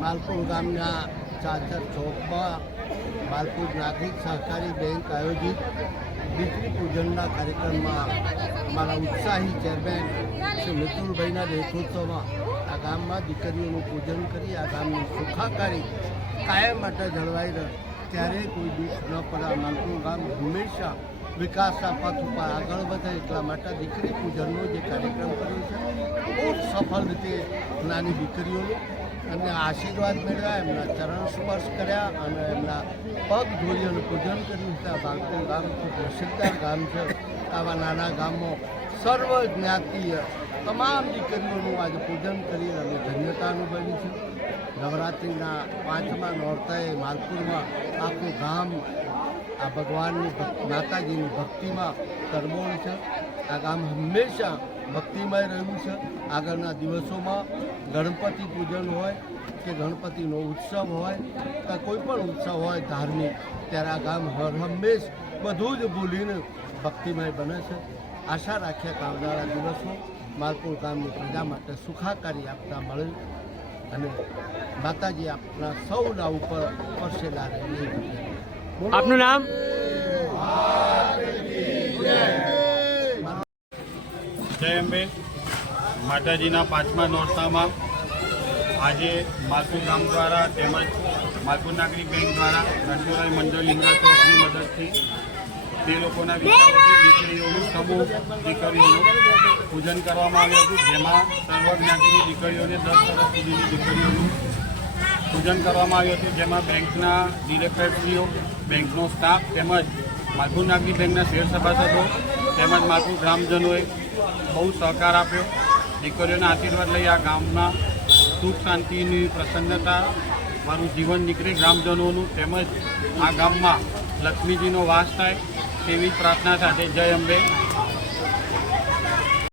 માલપુર ગામના ચાચર ચોકમાં માલપુર નાગરિક સહકારી બેંક આયોજિત દીકરી પૂજનના કાર્યક્રમમાં મારા ઉત્સાહી ચેરમેન શ્રી મિતુલભાઈના નેતૃત્વમાં આ ગામમાં દીકરીઓનું પૂજન કરી આ ગામની સુખાકારી કાયમ માટે જળવાઈ રહે. ત્યારે કોઈ દુઃખ ન પડે. માલપુર ગામ હંમેશા વિકાસના પથ ઉપર આગળ વધે એટલા માટે દીકરી પૂજનનો જે કાર્યક્રમ કર્યો છે બહુ સફળ રીતે નાની દીકરીઓનું અને આશીર્વાદ મેળવ્યા, એમના ચરણ સ્પર્શ કર્યા અને એમના પગ ધોઈ અને પૂજન કર્યું. છે આ બાળકો ગામ ખૂબ પ્રસિદ્ધ ગામ છે. આવા નાના ગામમાં સર્વ જ્ઞાતિય તમામ દીકરીઓનું આજે પૂજન કરી અને ધન્યતા અનુભવી છે. નવરાત્રિના પાંચમા નોરતાએ માલપુરમાં આખું ગામ આ ભગવાનની માતાજીની ભક્તિમાં તરબોળ છે. આ ગામ હંમેશા ભક્તિમય રહ્યું છે. આગળના દિવસોમાં ગણપતિ પૂજન હોય કે ગણપતિનો ઉત્સવ હોય કે કોઈ પણ ઉત્સવ હોય ધાર્મિક, ત્યારે આ ગામ હર હંમેશ બધું જ ભૂલીને ભક્તિમય બને છે. આશા રાખ્યા કે આવનારા દિવસો માલપુર ગામની પ્રજા માટે સુખાકારી આપતા મળે અને માતાજી આપણા સૌના ઉપર પરસેલા રહે આપનું નામ? જય અંબે માતાજીના પાંચમા નોરતામાં આજે માલપુર ગામ દ્વારા તેમજ માલપુર નાગરિક બેંક દ્વારા રસોડાઈ મંડળ લિંગા ચોકની મદદથી તે લોકોના વિચારોથી દીકરીઓનું સમૂહ દીકરીઓનું પૂજન કરવામાં આવ્યું હતું, જેમાં સર્વ જ્ઞાતિની દીકરીઓને દસ વર્ષ સુધીની દીકરીઓનું પૂજન કરવામાં આવ્યું હતું, જેમાં બેંકના ડિરેક્ટરશ્રીઓ, બેંકનો સ્ટાફ તેમજ માલપુર નાગરિક બેંકના શેર સભાસદો તેમજ માલપુર ગ્રામજનોએ બહુ સહકાર આપ્યો. દીકરીઓના આશીર્વાદ લઈ આ ગામના સુખ, શાંતિની પ્રસન્નતા, મારું જીવન નીકળે ગ્રામજનોનું તેમજ આ ગામમાં લક્ષ્મીજીનો વાસ થાય તેવી પ્રાર્થના સાથે જય અંબે.